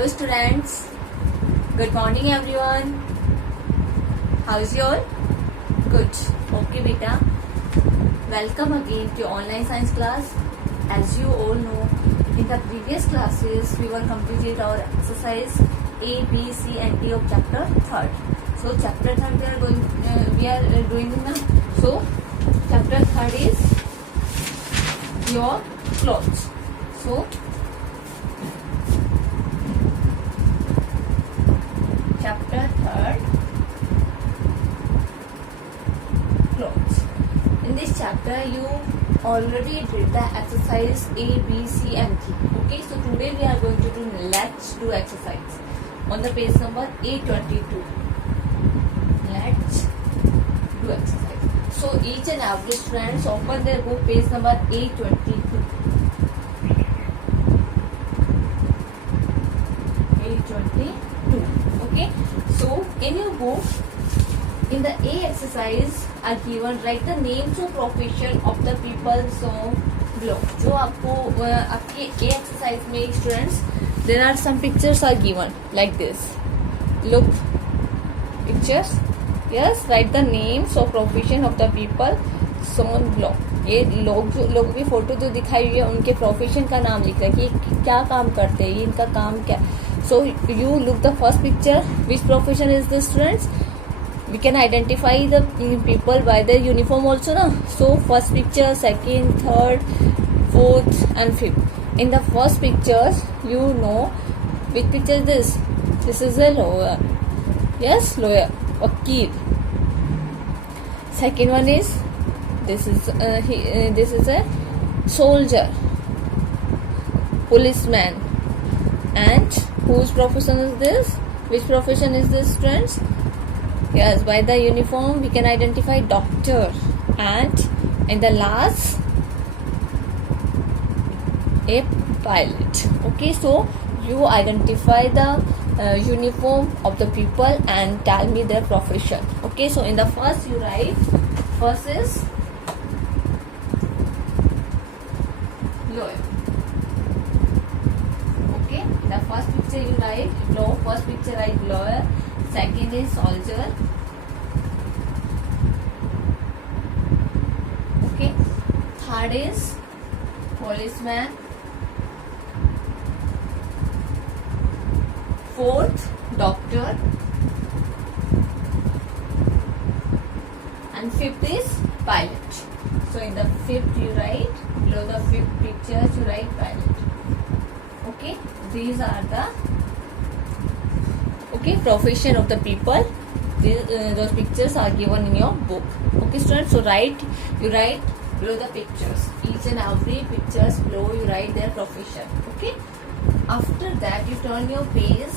Hello students, good morning everyone. How is you all? Good. Okay beta. Welcome again to online science class. As you all know, in the previous classes we were completed our exercise A, B, C and D of chapter 3rd. So chapter 3rd we are doing now. So chapter 3rd is your clothes. So chapter 3rd, clothes. In this chapter you already did the exercise A, B, C and D. Okay, so today we are going to do let's do exercise on the page number A22. Let's do exercise. So each and every students open their book page number A22. A22. Okay, so in your book, in the A exercise are given write the names of profession of the people so below. जो आपको आपके A exercise में students there are some pictures are given like this. Look pictures. Yes, write the names of profession of the people shown below. ये लोग की photo जो दिखाई हुई है उनके प्रोफेशन का नाम लिख रहा है कि क्या काम करते हैं, इनका काम क्या. So you look the first picture. Which profession is this, students? We can identify the people by their uniform also, na? So first picture, second, third, fourth, and fifth. In the first pictures, you know which picture is this. This is a lawyer. Yes, lawyer. Vakil. Second one is this is a soldier, policeman, and whose profession is this? Which profession is this, students? Yes, by the uniform we can identify doctor, and in the last a pilot. Okay, so you identify the uniform of the people and tell me their profession. Okay, so in the first you write, first is lawyer. Okay, the first picture you write law, first picture write lawyer, second is soldier. Okay, third is policeman, fourth doctor, and fifth is pilot. So in the fifth you write, below the fifth picture you write pilot. Okay, these are the profession of the people. Those pictures are given in your book. Okay students, so you write below the pictures, each and every pictures below you write their profession. Okay, after that you turn your page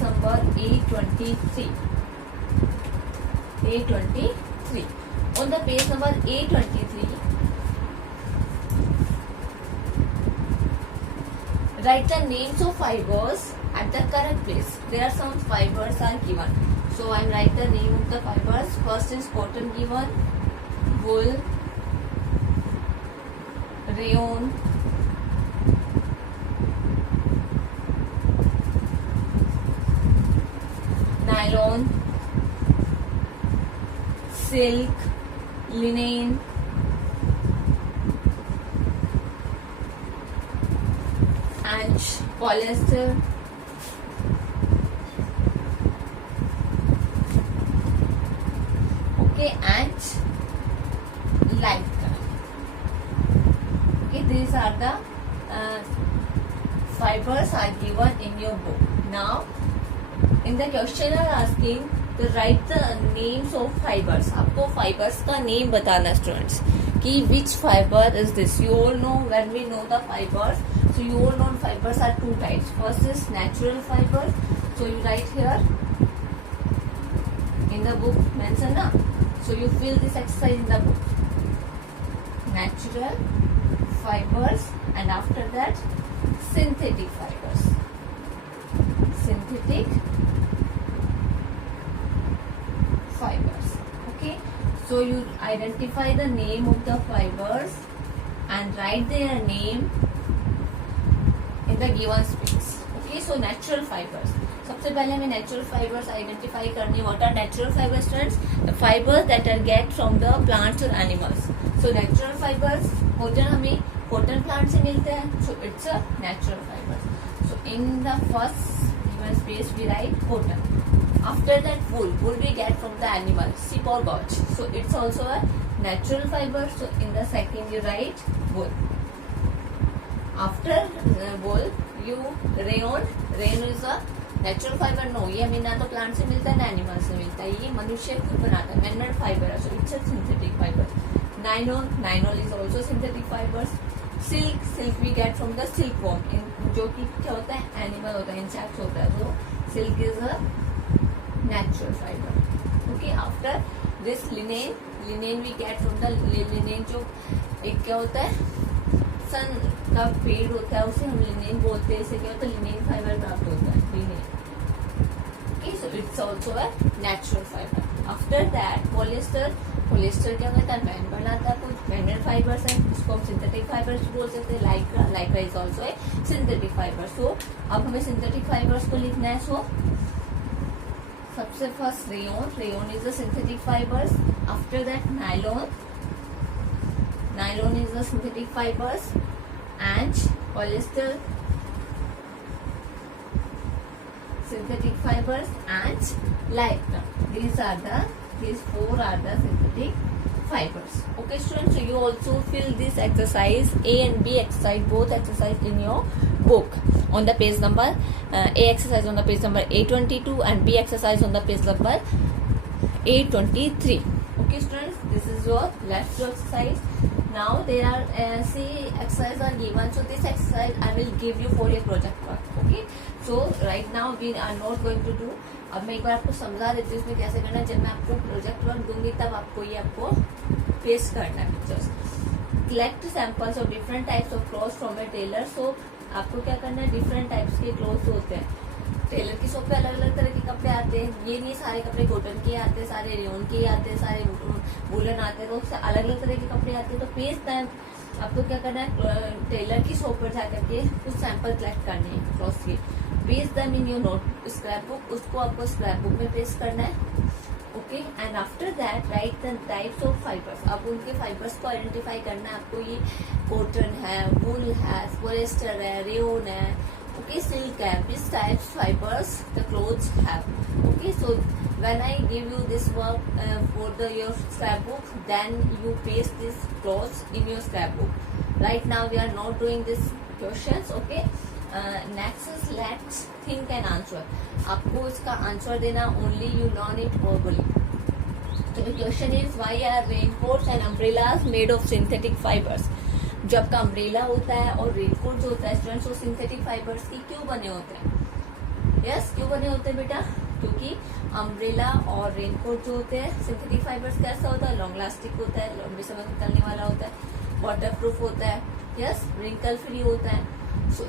number A23. On the page number A23 write the names of fibers at the correct place. There are some fibers are given. So I write the name of the fibers. First is cotton given, wool, rayon, nylon, silk, linen, and polyester, okay, and lycra. Okay, these are the fibers are given in your book. Now in the question are asking to write the names of fibers. आपको fibers का name बताना students कि which fiber is this. You all know, when we know the fibers, so you all know fibers are two types. First is natural fiber. So you write here in the book mention na. So you fill this exercise in the book. Natural fibers, and after that synthetic fibers. Synthetic fibers. Okay, so you identify the name of the fibers and write their name in the given space. Okay, so natural fibres, सबसे पहले हमें natural fibres identify करनी। What are natural fibres students? The fibres that are get from the plants और animals. So natural fibres cotton हमें cotton plant से मिलते हैं, so it's a natural fibres. So in the first space we write cotton. After that wool we get from the animal, sheep or goat, so it's also a natural fiber. So in the second you write wool. After wool you rayon is a natural fiber, no, ये हमें ना तो plant से मिलता है ना animal से मिलता है, ये मनुष्य खुद बनाता है, मैन मेड फाइबर है, so it's a synthetic fiber. Nylon is also synthetic fibers. Silk we get from the silkworm, जो कि क्या होता है, एनिमल होता है, इंसेक्ट होता है, so silk is a natural fiber. Okay, after this linen we get from the linen, जो एक क्या होता है, सन का पेड़ होता है, उसे हम लिनेन बोलते हैं, इसे क्या होता है, लिनेन फाइबर प्राप्त होता है, linen. Okay, so it's also a natural fiber. After that polyester क्या होता है, मैन बनाता है, कुछ मैन फाइबर्स हैं, उसको हम सिंथेटिक फाइबर्स बोल सकते हैं। Lycra is also a synthetic fibre. So अब हमें सिंथेटिक फाइबर्स को लिखना है। सो सबसे first rayon is the synthetic fibres. After that nylon is the synthetic fibres and polyester synthetic fibers and lycra. These four are the synthetic fibers. Okay students, so you also fill this exercise, A and B exercise, both exercise in your book on the page number A exercise on the page number A22 and B exercise on the page number A23. Okay students, this is your left exercise. Now there are C exercise are given, so this exercise I will give you for your project work. Okay, so right now we are not going to do. अब मैं एक बार आपको समझा देती हूँ इसमें कैसे करना है। जब मैं आपको प्रोजेक्ट वर्क दूंगी तब आपको ये पेस्ट करना है pictures. Collect samples of different types of clothes from a tailor. So आपको क्या करना है, डिफरेंट टाइप्स के क्लॉथ्स होते हैं, टेलर की शॉप पे अलग अलग तरह के कपड़े आते हैं। ये नहीं सारे कपड़े कॉटन के आते हैं, सारे रेयन के आते हैं, सारे वूलन आते हैं, तो अलग अलग तरह के कपड़े आते हैं। तो पेस्ट टाइम आपको क्या करना है, टेलर की शॉप पर जाकर के कुछ सैंपल कलेक्ट करने हैं क्लॉथ्स के। Paste them in your note scrap book, उसको आपको स्क्रैप बुक में पेस्ट करना है। Okay, and after that right the types of fibres. अब उनके फाइबर्स को आइडेंटिफाई करना है आपको। ये कॉटन है, वूल है, पॉलिएस्टर है, रेयन है, ओके, सिल्क है। This types fibres the clothes have. Okay, so when I give you this work for your scrapbook, then you paste this clothes in your scrapbook. Right now we are not doing this questions. Okay, next is let's think and answer. आपको इसका answer देना, only you learn it verbally. So the question is, why are raincoats and umbrellas made of synthetic fibers? जब का umbrella होता है और raincoat जो होता है स्टूडेंट्स, वो सिंथेटिक फाइबर्स की क्यों बने होते हैं? यस, क्यों बने होते हैं बेटा? क्योंकि अम्ब्रेला और रेनकोट जो होते हैं सिंथेटिक फाइबर्स कैसा होता है, लॉन्ग लास्टिक होता है, लंबे समय तक चलने वाला होता है, वाटर प्रूफ होता है, यस, रिंकल फ्री होता है। सो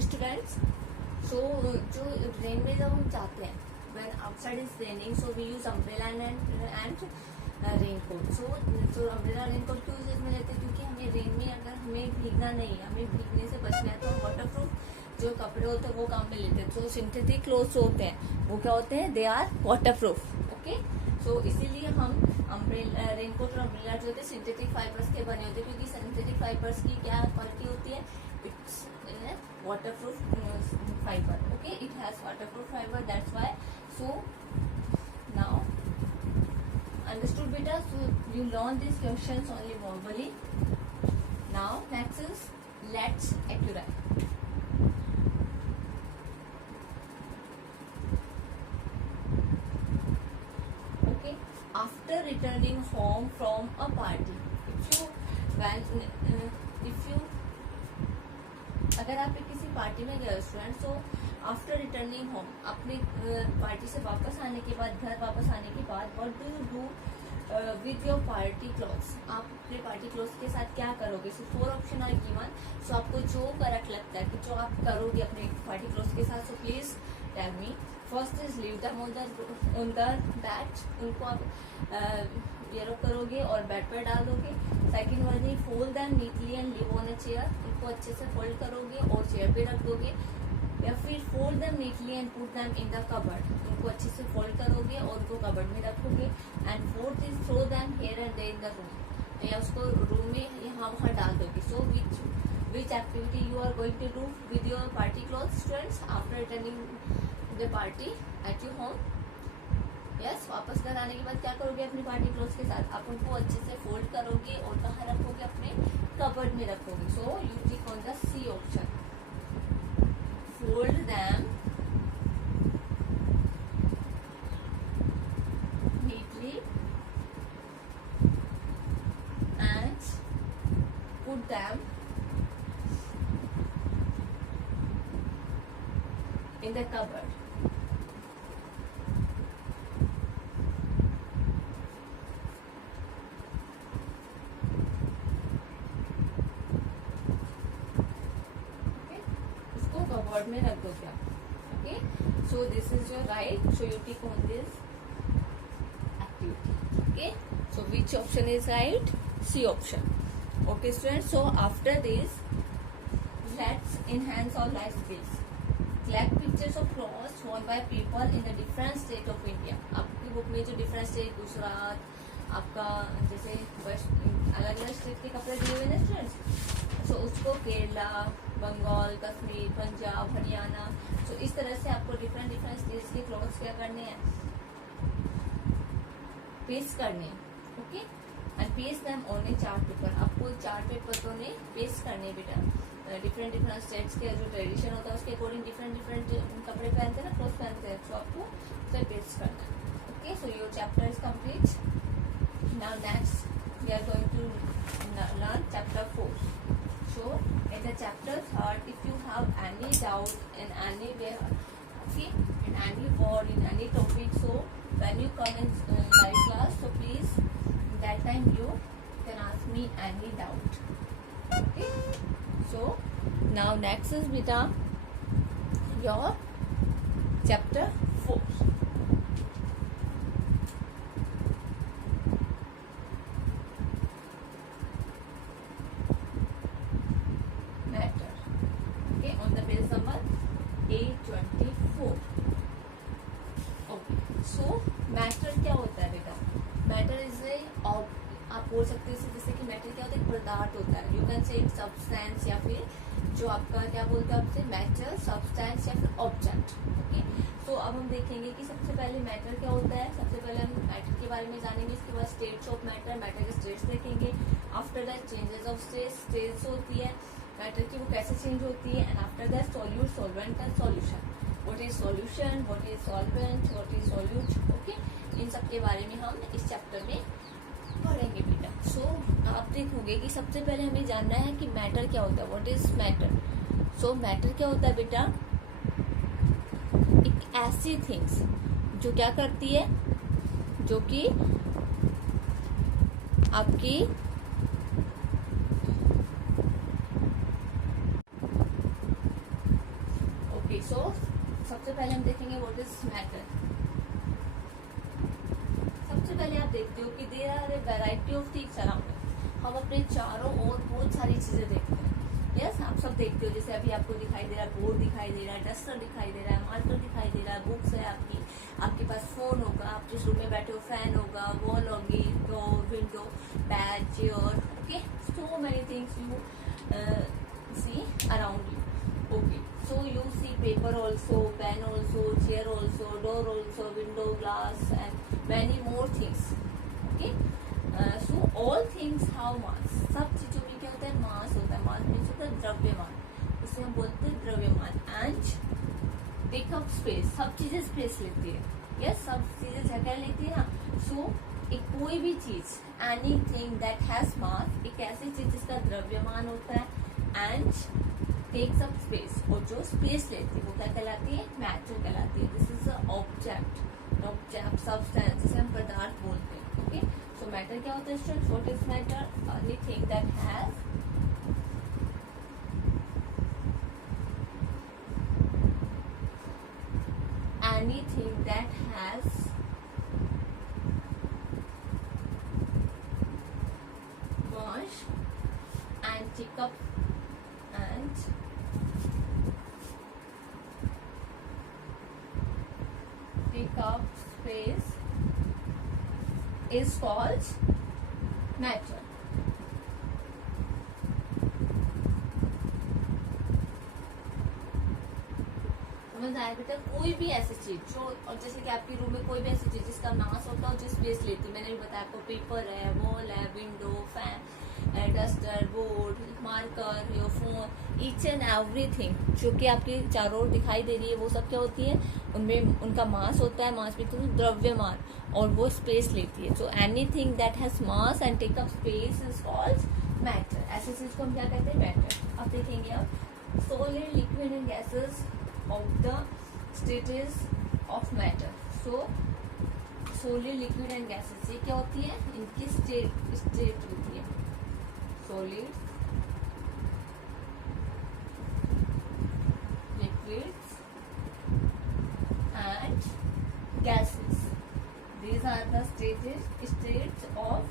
स्टूडेंट्स, सो जो रेन में जब हम जाते हैं, when outside is raining, so we use umbrella and raincoat. So umbrella raincoat क्यों यूज में लेते हैं? क्योंकि हमें रेन में अगर हमें भीगना नहीं है, हमें भीगने से बचना है, तो हम वाटर प्रूफ जो कपड़े होते हैं वो काम में लेते हैं। तो सिंथेटिक क्लोथ्स होते हैं वो क्या होते हैं, they are waterproof. Okay, so इसीलिए हम अम्ब्रेला रेनकोट और अम्ब्रेला जो होते हैं सिंथेटिक फाइबर्स के बने होते हैं, क्योंकि सिंथेटिक फाइबर्स की क्या क्वालिटी होती है, it's water proof fibre. Okay, it has water proof fibre, that's why. So now understood beta? So you learn these questions only verbally. Now next is let's accurate. Okay, after returning home from a party, अगर आप किसी party में गए student, तो after returning home, अपने party से वापस आने के बाद, घर वापस आने के बाद, what do you do with your party clothes? आप अपने पार्टी क्लॉथ्स के साथ क्या करोगे? सो 4 ऑप्शन आर गिवन। सो आपको जो करेक्ट लगता है कि जो आप करोगे अपने पार्टी क्लॉथ्स के साथ, so please tell me. First is leave them on the bed. उनको आप टेयर अप करोगे और बेड पर डाल दोगे। Second one is fold them neatly and live on a chair, इनको अच्छे से फोल्ड करोगे और चेयर पे रख दोगे। या फिर fold them neatly and put them in the cupboard, इनको अच्छे से फोल्ड करोगे और उनको कबर्ड में रखोगे। And fourth is throw them here and there in the room, या उसको रूम में यहाँ वहाँ डाल दोगे। सो which activity you are going to do with your party clothes students after attending the party at your home? Yes, वापस घर आने के बाद क्या करोगे अपनी पार्टी क्लोथ्स के साथ? आप उनको अच्छे से फोल्ड करोगे और कहाँ रखोगे? अपने कबर्ड में रखोगे। So you click on the C option, fold them neatly and put them in the cupboard. Okay, इसको कबर्ड में रख दो क्या? Okay, so this is your right, so you tick on this activity. Okay, so which option is right? C option. Okay students, so after this let's enhance our life skills. Collect pictures of clothes worn by people in the different state of India. आपकी book में जो different state, Gujarat, आपका जैसे अलग अलग state के कपड़े दिए हुए हैं स्टूडेंट्स, सो उसको केरला, बंगाल, कश्मीर, पंजाब, हरियाणा, सो इस तरह से आपको डिफरेंट डिफरेंट स्टेट्स के क्लॉथ्स क्या करने हैं? पेस्ट करने। Okay, and paste them on A chart paper, आपको चार्ट पेपर को ने पेस्ट करने बेटा। डिफरेंट डिफरेंट स्टेट्स के जो ट्रेडिशन होता है उसके अकॉर्डिंग डिफरेंट डिफरेंट कपड़े पहनते हैं ना, क्लोथ पहनते हैं, तो आपको उसे पेस्ट करना है। Okay, so your chapter is complete. Now next we are going to learn chapter 4. So in the chapter 3, if you have any doubt in any way, okay, in any word, in any topic, so when you come in live class, so please that time you can ask me any doubt. Okay, so now next is beta your chapter 4. Matter. Okay, on the page number A24. Okay, so matter क्या होता है बेटा? Matter is a आप बोल सकते हैं जैसे कि मैटर क्या होता है? एक पदार्थ होता है। यू कैन से एक सब्सटेंस, या फिर जो आपका क्या बोलते हैं आपसे, मैटर, सब्सटेंस या फिर ऑब्जेक्ट। ओके, तो अब हम देखेंगे कि सबसे पहले मैटर क्या होता है। सबसे पहले हम मैटर के बारे में जानेंगे, इसके बाद स्टेट्स ऑफ मैटर, मैटर के स्टेट्स देखेंगे। After that changes of states होती है मैटर की, वो कैसे चेंज होती है। And after that solute, solvent and solution, what is solution, what is solvent, what is solute. Okay, इन सब के बारे में हम इस चैप्टर में पढ़ेंगे बेटा। सो आप देखोगे कि सबसे पहले हमें जानना है कि मैटर क्या होता है, what is matter. So matter क्या होता है बेटा? एक ऐसी थिंग्स जो क्या करती है, जो कि आपकी ओके, सो सबसे पहले हम देखेंगे व्हाट इज मैटर। सबसे पहले आप देखते हो कि there are a variety of things around. हम अपने चारों ओर बहुत सारी चीजें देखते हैं। यस, आप सब देखते हो, जैसे अभी आपको दिखाई दे रहा है, बोर्ड दिखाई दे रहा है, डस्टर दिखाई दे रहा है, मार्कर दिखाई दे रहा है, बुक्स है आपकी, आपके पास फोन होगा, आप जिस रूम में बैठे हो फैन होगा, वॉल होगी, door, window, bed, chair. Okay, so many things you see around you. Okay, so you see paper also, pen also, chair also, door also, window, glass and many more things. Okay, so all things have mass. सब चीजों में क्या होता है? मास होता है. Mass means होता है द्रव्यमान, इसे हम बोलते हैं द्रव्यमान. एंड टेक अप स्पेस, सब चीजें स्पेस लेती है. यस, सब चीजें जगह लेती है ना. सो एक कोई भी चीज, एनीथिंग दैट हैज मास, एक ऐसी चीज जिसका द्रव्यमान होता है एंड टेक्स अप स्पेस, और जो स्पेस लेती है वो क्या कहलाती है? मैटर कहलाती है. This is a object, object substance, जिसे हम पदार्थ बोलते हैं. ओके, सो मैटर क्या होता है students? What is matter? Anything that has anything that has is called matter. समझ आया बेटा? कोई भी ऐसी चीज जो, और जैसे कि आपके रूम में कोई भी ऐसी चीज जिसका मास होता है जो स्पेस लेती है, मैंने भी बताया आपको, पेपर है, वॉल है, window, fan, duster, board, marker, your phone, each and everything जो कि आपके चारों ओर दिखाई दे रही है, वो सब क्या होती है, उनमें उनका मास होता है. मास भी तो द्रव्यमान, और वो स्पेस लेती है. So anything that has mass and take up space is called matter. ऐसी चीज को हम क्या कहते हैं? मैटर. अब देखेंगे अब solid, liquid and gases of the stages of matter. So solid, liquid and gases ये क्या होती है? इनकी स्टेट होती है. Solid, liquids and gases. These are the states of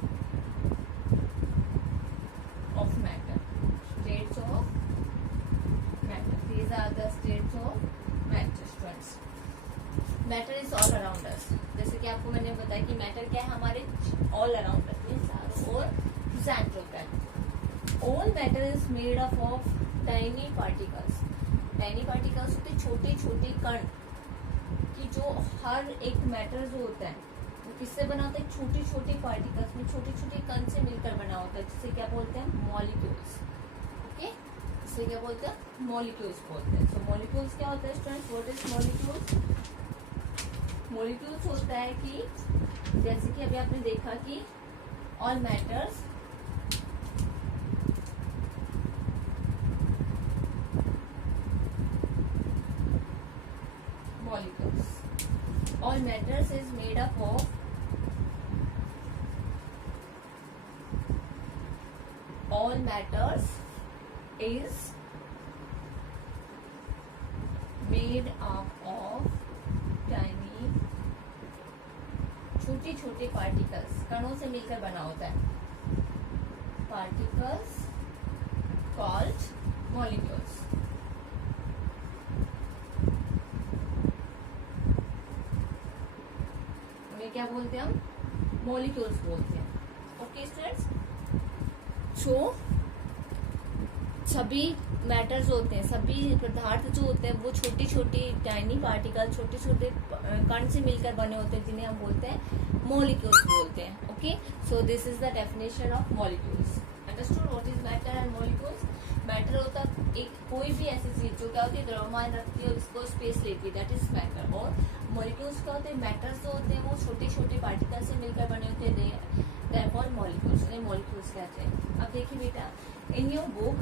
matter. States of matter. These are the states of matter. Students, matter is all around us. जैसे कि आपको मैंने बताया कि मैटर क्या है? हमारे all around us, चारों ओर present होता है. All matter is made up of tiny particles. Tiny particles होते छोटे छोटे कण, कि जो हर एक मैटर जो होता है वो किससे बना होता है? छोटे छोटे पार्टिकल्स में छोटे छोटे कण से मिलकर बना होता है, जिसे क्या बोलते हैं? मॉलिक्यूल्स. ओके, इसे क्या बोलते हैं? मॉलिक्यूल्स बोलते हैं. सो मॉलिक्यूल्स क्या होता है students? What is molecules? Molecules होता है कि जैसे कि अभी आपने देखा कि all matters molecules. All matters is made up of tiny छोटे छोटे पार्टिकल्स, कणों से मिलकर बना होता है. Particles called molecules. क्या बोलते हैं हम? मॉलिक्यूल्स बोलते हैं. ओके स्टूडेंट्स, सो सभी मैटर्स होते हैं, सभी पदार्थ जो होते हैं वो छोटी छोटी टाइनी पार्टिकल, छोटे छोटे कण से मिलकर बने होते हैं, जिन्हें हम बोलते हैं मॉलिक्यूल्स बोलते हैं. Okay, so this is the definition of molecules. Understood what is matter and molecules? Matter होता है एक कोई भी ऐसी चीज जो क्या होती है? द्रव्यमान रखती है और इसको स्पेस लेती है, दैट इज मैटर. और मॉलिक्यूल्स क्या होते हैं? मैटर्स जो होते हैं वो छोटे छोटे पार्टिकल से मिलकर बने होते हैं, देयरफॉर मॉलिक्यूल्स. उन्हें मॉलिक्यूल्स कहते हैं. अब देखिए बेटा, in your book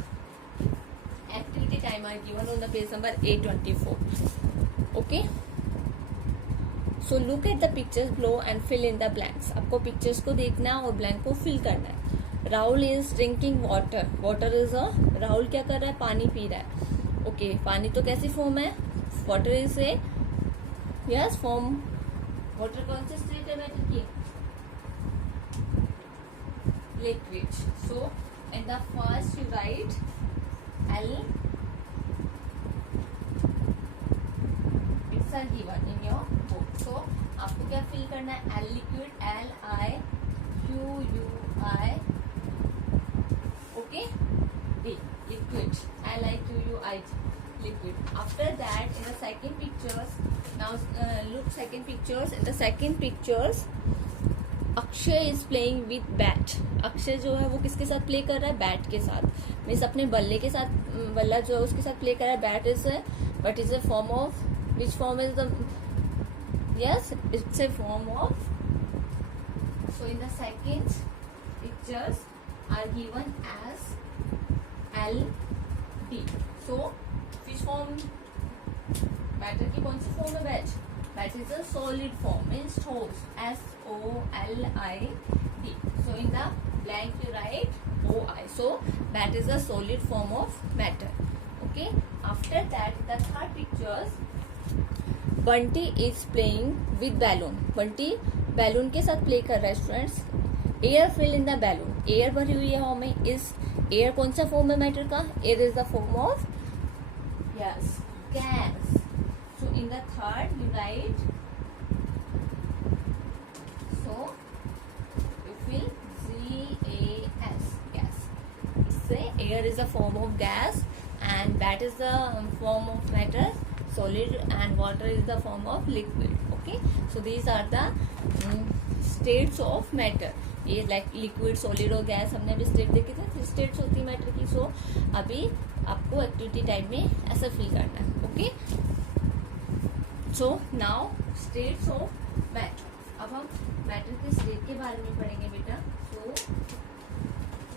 activity time are given on the page number 824. Okay, so look at the pictures below and fill in the blanks. आपको पिक्चर्स को देखना है और ब्लैंक को फिल करना है. Rahul is drinking water. Water is a, Rahul क्या कर रहा है? पानी पी रहा है. ओके, पानी तो कैसी फॉर्म है? Water is a, yes, form. Water कौन सी स्टेट है मैटर की? Liquid. So in the first you right L. It's a given in your book. So आपको क्या फिल करना है? L liquid, LiQui. Okay, D liquid, LiQui liquid. After that, in the second pictures, now look second pictures. In the second pictures, Akshay is playing with bat. Akshay जो है वो किसके साथ play कर रहा है? बैट के साथ. मीन्स अपने बल्ले के साथ, बल्ला जो है उसके साथ प्ले कर रहा है. Bat is but is a form of, which form is the, yes, it's a form of. So in the second pictures are given as LD. So which form? Batter की कौन सी फॉर्म है? Bat. That is a solid form, means ठोस, SOLID. So in the blank you write OI. So that is a solid form of matter. Okay. After that, the third pictures, Bunty is playing with balloon. Bunty balloon के साथ play कर रहा है students. Air fill in the balloon. Air भरी हुई है हवा में. इस एयर कौन सा फॉर्म है मैटर का? Air is the form of, yes, gas. So in the third you write, so air is a form of gas, and that is the form of matter, solid, and water is the form of liquid. Okay, so these are the states of matter. ये like liquid, solid और gas हमने अभी state देखे थे, states होती है matter की. सो अभी आपको एक्टिविटी टाइम में ऐसा फील करना है. Okay, so now states of matter. अब हम मैटर के स्टेट के बारे में पढ़ेंगे बेटा. So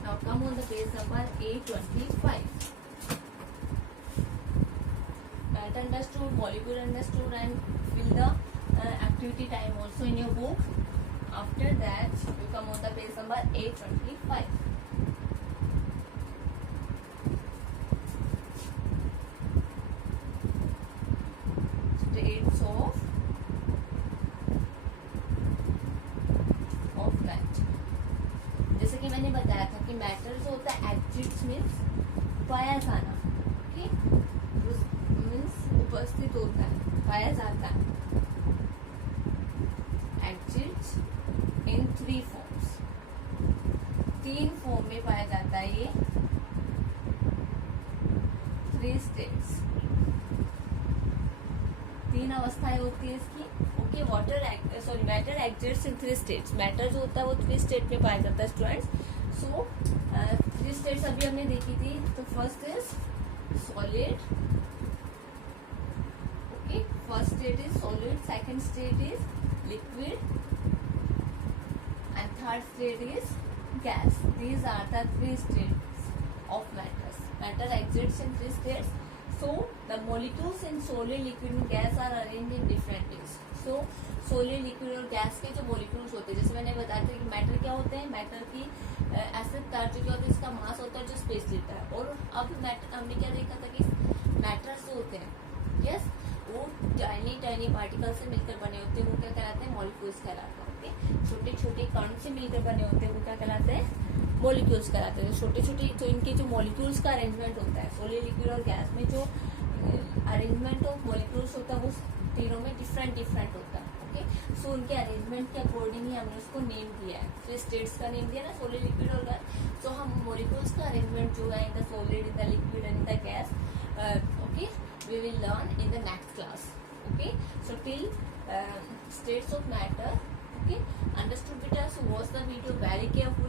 now come on the page number 825. Matter understood, molecule understood, and fill the activity time also in your book. After that, you come on the page number 825. States of matter. जैसे कि मैंने बताया था कि matter जो होता है exist means पाया जाना. ओके, मीन्स उपस्थित होता है, पाया जाता है. एक्जिस्ट इन 3 फॉर्म्स, 3 फॉर्म में पाया जाता है ये. 3 स्टेट्स, 3 अवस्थाएं होती है इसकी. ओके, मैटर एक्जिस्ट इन 3 स्टेट्स. मैटर जो होता है वो 3 स्टेट में पाया जाता है स्टूडेंट्स. सो 3 स्टेट्स अभी हमने देखी थी. तो first is solid. Okay, first state is solid, second state is liquid, and third state is gas. These are the 3 states of matters. Matter exists in 3 states. So the molecules in solid, liquid and gas are arranged in different ways. So solid, liquid और gas के जो molecules होते हैं, जैसे मैंने बताया था कि मैटर क्या होते हैं. मैटर की एसिड चार्ज क्या होता है, इसका मास होता है जो स्पेस लेता है. और अब मैटर हमने क्या देखा था कि मैटर्स जो होते हैं, यस, वो टाइनी टाइनी पार्टिकल से मिलकर बने होते हैं. वो क्या कहलाते हैं, मॉलिक्यूल्स कहलाते हैं. ओके, छोटे छोटे कण से मिलकर बने होते हैं, वो क्या कहलाते हैं, मॉलिक्यूल्स कहलाते हैं. छोटे छोटे जो इनके जो मॉलिक्यूल्स का अरेंजमेंट होता है, सोलिड, लिक्विड और गैस में जो अरेंजमेंट ऑफ मॉलिक्यूल्स होता है वो तीनों में डिफरेंट होता है. ओके, सो उनके अरेंजमेंट के अकॉर्डिंग ही हमने उसको नेम दिया है. तो स्टेट्स का नेम दिया ना, सोलिड, लिक्विड और गैस. सो हम मॉलिक्यूल्स का अरेंजमेंट जो है in the solid, in the liquid and in the gas, okay, we will learn in the next class. Okay, so till states of matter. Okay, understood beta. So watch the video very carefully.